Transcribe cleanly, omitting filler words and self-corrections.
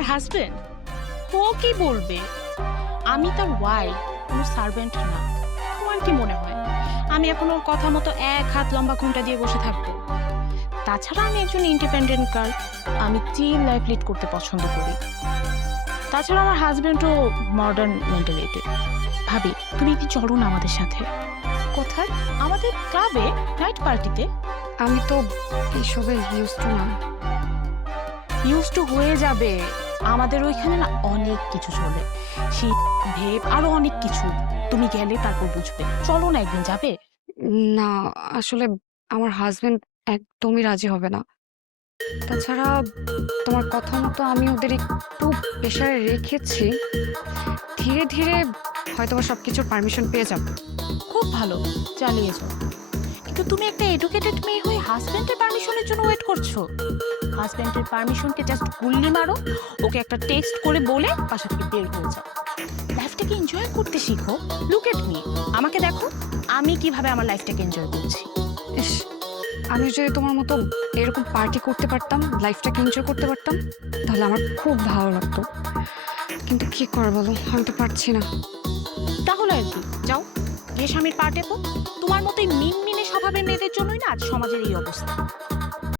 আমার হাজবেন্ড, ও কি বলবে? আমি তার ওয়াইফ, কোনো সার্ভেন্ট না। তোমার কি মনে হয় আমি এখন ওর কথা মতো এক হাত লম্বা ঘুমটা দিয়ে বসে থাকবো? তাছাড়া আমি একজন ইন্ডিপেন্ডেন্ট গার্ল, আমি চিল লাইফ লিড করতে পছন্দ করি। তাছাড়া আমার হাজবেন্ডও মডার্ন মেন্টালিটি। ভাবি, তুমি কি চলো না আমাদের সাথে? কোথায়? আমাদের ক্লাবে নাইট পার্টিতে। আমি তো এইসবে ইউজ টু না। ইউজ টু হয়ে যাবে। আমাদের ওইখানে না অনেক কিছু চলে, শীত, ভেপ, আরো অনেক কিছু। তুমি গেলে তারপর বুঝবে। চলো না, একদিন যাবে। না, আসলে আমার হাজবেন্ড একদমই রাজি হবে না। তাছাড়া তোমার কথা মতো আমি ওদের একটু প্রেশারে রেখেছি। ধীরে ধীরে হয়তো বা সবকিছুর পারমিশন পেয়ে যাব। খুব ভালো, চালিয়ে যাও। কিন্তু তুমি একটা এডুকেটেড মেয়ে হয়ে হাজবেন্ডের পারমিশনের জন্য ওয়েট করছো। হাজবেন্ডের পারমিশনকে জাস্ট গুল্লি মারো, ওকে একটা টেক্সট করে বলে বাসা থেকে বের হয়ে যাও। লাইফটাকে এনজয় করতে শিখো। লুক এট মি, আমাকে দেখো, আমি কিভাবে আমার লাইফটাকে এনজয় করছি। ইস, আমি যদি তোমার মতো এরকম পার্টি করতে পারতাম, লাইফটাকে এনজয় করতে পারতাম, তাহলে আমার খুব ভালো লাগতো। কিন্তু কি করে বলো, আমি তো পারছি না। তাহলে আর কি, যাও গিয়ে স্বামীর পা টেপো। তোমার মতো এই মিনমিনে স্বভাবের মেয়েদের জন্যই না আজ সমাজের এই অবস্থা।